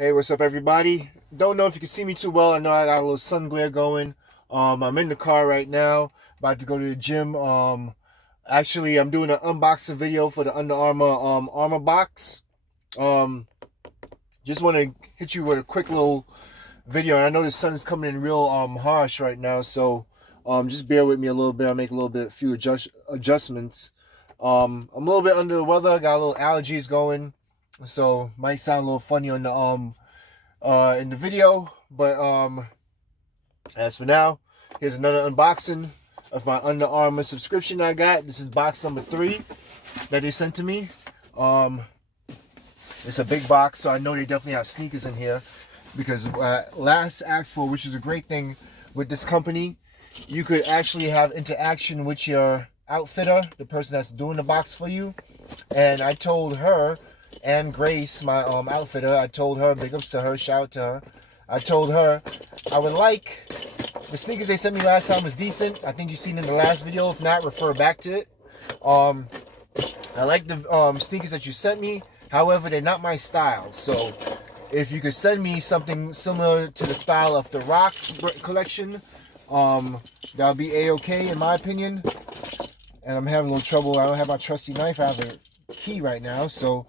Hey, what's up, everybody? Don't know if you can see me too well. I know I got a little sun glare going. I'm in the car right now, about to go to the gym. Actually, I'm doing an unboxing video for the Under Armour armor box. Um, just want to hit you with a quick little video. And I know the sun is coming in real harsh right now, so just bear with me a little bit. I'll make a few adjustments. I'm a little bit under the weather. I got a little allergies going, so might sound a little funny on the in the video, but as for now, here's another unboxing of my Under Armour subscription I got. This is box number 3 that they sent to me. It's a big box, so I know they definitely have sneakers in here, because last asked for, which is a great thing with this company, you could actually have interaction with your outfitter, the person that's doing the box for you. And I told her, and Grace, my outfitter, I told her, big ups to her, shout out to her. I told her I would like, the sneakers they sent me last time was decent. I think you've seen in the last video. If not, refer back to it. I like the sneakers that you sent me. However, they're not my style. So if you could send me something similar to the style of the Rocks collection, that would be a-okay in my opinion. And I'm having a little trouble. I don't have my trusty knife. I have a key right now, so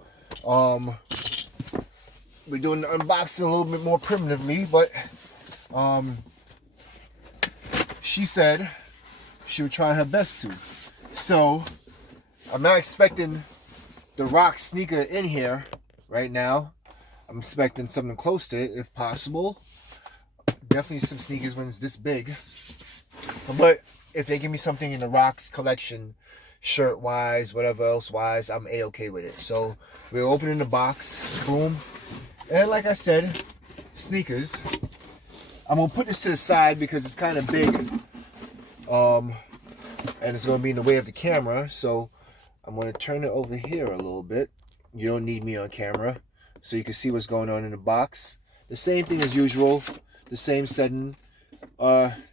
we're doing the unboxing a little bit more primitively. But she said she would try her best to. So I'm not expecting the Rock sneaker in here right now. I'm expecting something close to it if possible. Definitely some sneakers when it's this big. But if they give me something in the Rocks collection, shirt wise, whatever else wise, I'm a-okay with it. So we're opening the box. Boom. And like I said, sneakers. I'm gonna put this to the side because it's kind of big. And it's gonna be in the way of the camera. So I'm gonna turn it over here a little bit. You don't need me on camera, so you can see what's going on in the box. The same thing as usual. The same setting.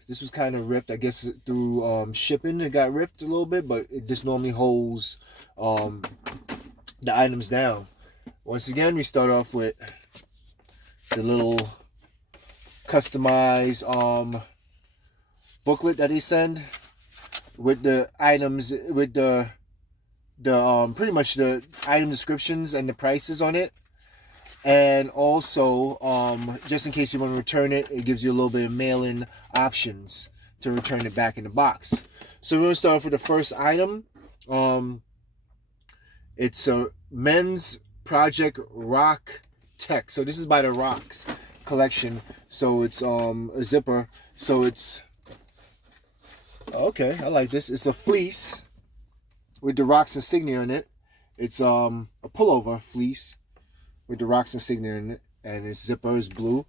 This was kind of ripped, I guess through shipping. It got ripped a little bit, but it just normally holds the items down. Once again, we start off with the little customized booklet that they send with the items, with the pretty much the item descriptions and the prices on it. And also, just in case you want to return it, it gives you a little bit of mail-in options to return it back in the box. So we're going to start off with the first item. It's a men's Project Rock Tech. So this is by the Rocks collection. So it's a zipper. So it's, okay, I like this. It's a fleece with the Rocks insignia in it. It's a pullover fleece with the Rocks insignia in it, and its zipper is blue.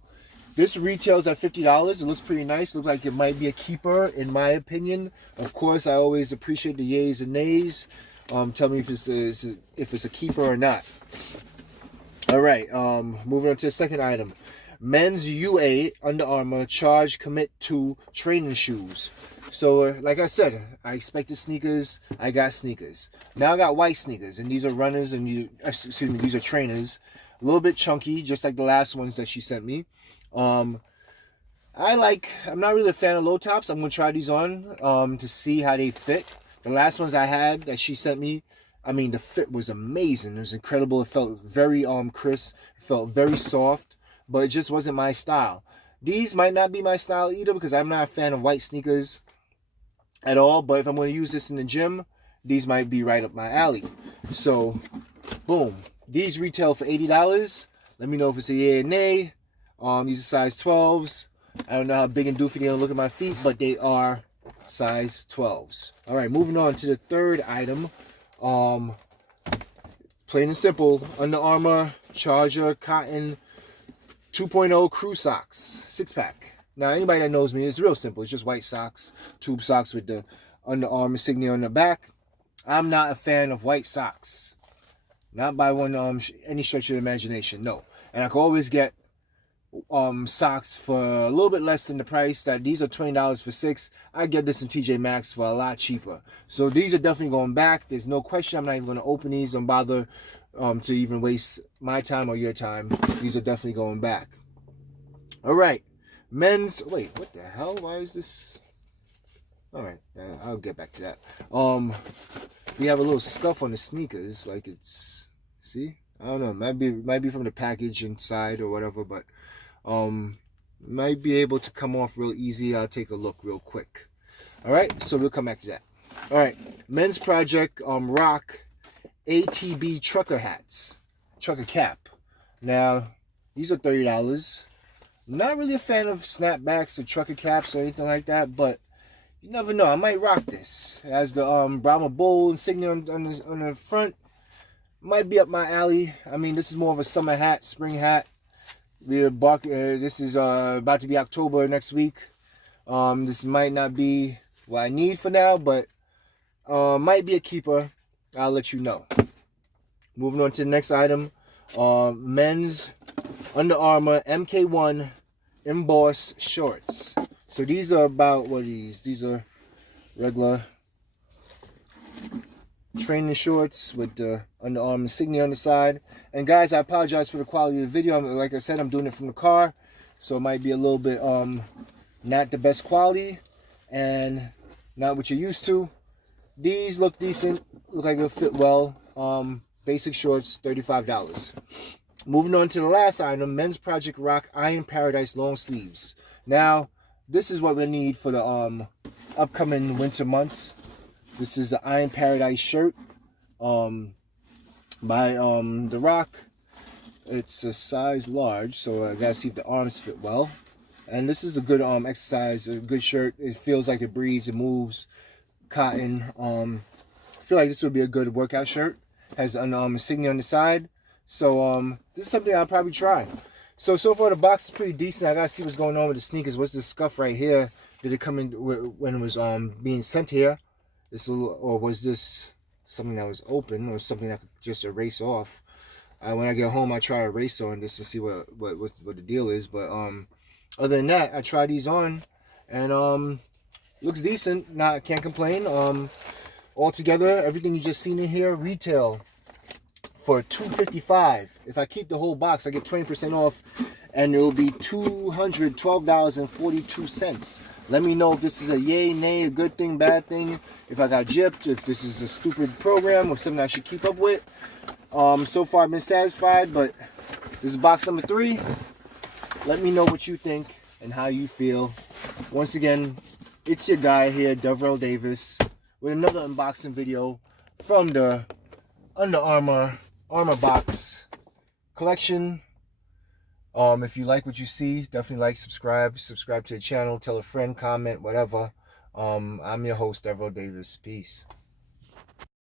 This retails at $50. It looks pretty nice. Looks like it might be a keeper, in my opinion. Of course, I always appreciate the yays and nays. Tell me if it's a keeper or not. All right, moving on to the second item. Men's UA Under Armour Charge Commit 2 training shoes. So, like I said, I expected sneakers. I got sneakers. Now I got white sneakers, and these are runners, and these are trainers. A little bit chunky, just like the last ones that she sent me. I'm not really a fan of low tops. I'm gonna try these on to see how they fit. The last ones I had that she sent me, I mean, the fit was amazing. It was incredible. It felt very crisp. It felt very soft, but it just wasn't my style. These might not be my style either, because I'm not a fan of white sneakers at all. But if I'm going to use this in the gym, these might be right up my alley. So, boom. These retail for $80. Let me know if it's a yay or nay. These are size 12s. I don't know how big and doofy they're going to look at my feet, but they are size 12s. All right, moving on to the third item. Plain and simple, Under Armour Charger Cotton 2.0 Crew Socks 6-pack. Now, anybody that knows me, it's real simple. It's just white socks, tube socks with the Under Armour insignia on the back. I'm not a fan of white socks. Not by any stretch of the imagination, no. And I can always get socks for a little bit less than the price. That these are $20 for 6. I get this in TJ Maxx for a lot cheaper. So these are definitely going back. There's no question. I'm not even going to open these. Don't bother to even waste my time or your time. These are definitely going back. All right, men's. Wait, what the hell? Why is this? All right, I'll get back to that. We have a little scuff on the sneakers, like it's. See, I don't know. Might be from the package inside or whatever, but might be able to come off real easy. I'll take a look real quick. All right, so we'll come back to that. All right, Men's Project Rock ATB trucker hats, trucker cap. Now, these are $30. Not really a fan of snapbacks or trucker caps or anything like that, but you never know. I might rock this. It has the Brahma Bull insignia on the front. Might be up my alley. I mean, this is more of a summer hat, spring hat. This is about to be October next week. This might not be what I need for now, but might be a keeper. I'll let you know. Moving on to the next item. Men's Under Armour MK1 embossed shorts. So these are about, what are these? These are regular training shorts with the Under Armour insignia on the side. And guys, I apologize for the quality of the video. Like I said, I'm doing it from the car, so it might be a little bit not the best quality and not what you're used to. These look decent, look like they'll fit well. Basic shorts, $35. Moving on to the last item, Men's Project Rock Iron Paradise long sleeves. Now, this is what we need for the upcoming winter months. This is an Iron Paradise shirt by The Rock. It's a size large, so I gotta see if the arms fit well. And this is a good exercise, a good shirt. It feels like it breathes, it moves. Cotton. I feel like this would be a good workout shirt. Has an insignia on the side. So this is something I'll probably try. So far the box is pretty decent. I gotta see what's going on with the sneakers. What's this scuff right here? Did it come in when it was being sent here? Or was this something that was open, or something I could just erase off? When I get home, I try to erase on this to see what the deal is. But other than that, I tried these on, and looks decent. Nah, I can't complain. Altogether, everything you just seen in here, retail for $255. If I keep the whole box, I get 20% off, and it will be $212.42. Let me know if this is a yay, nay, a good thing, bad thing. If I got gypped, if this is a stupid program, or something I should keep up with. So far, I've been satisfied, but this is box number 3. Let me know what you think and how you feel. Once again, it's your guy here, Devrell Davis, with another unboxing video from the Under Armour Box collection. If you like what you see, definitely like, subscribe to the channel, tell a friend, comment, whatever. I'm your host, Devrell Davis. Peace.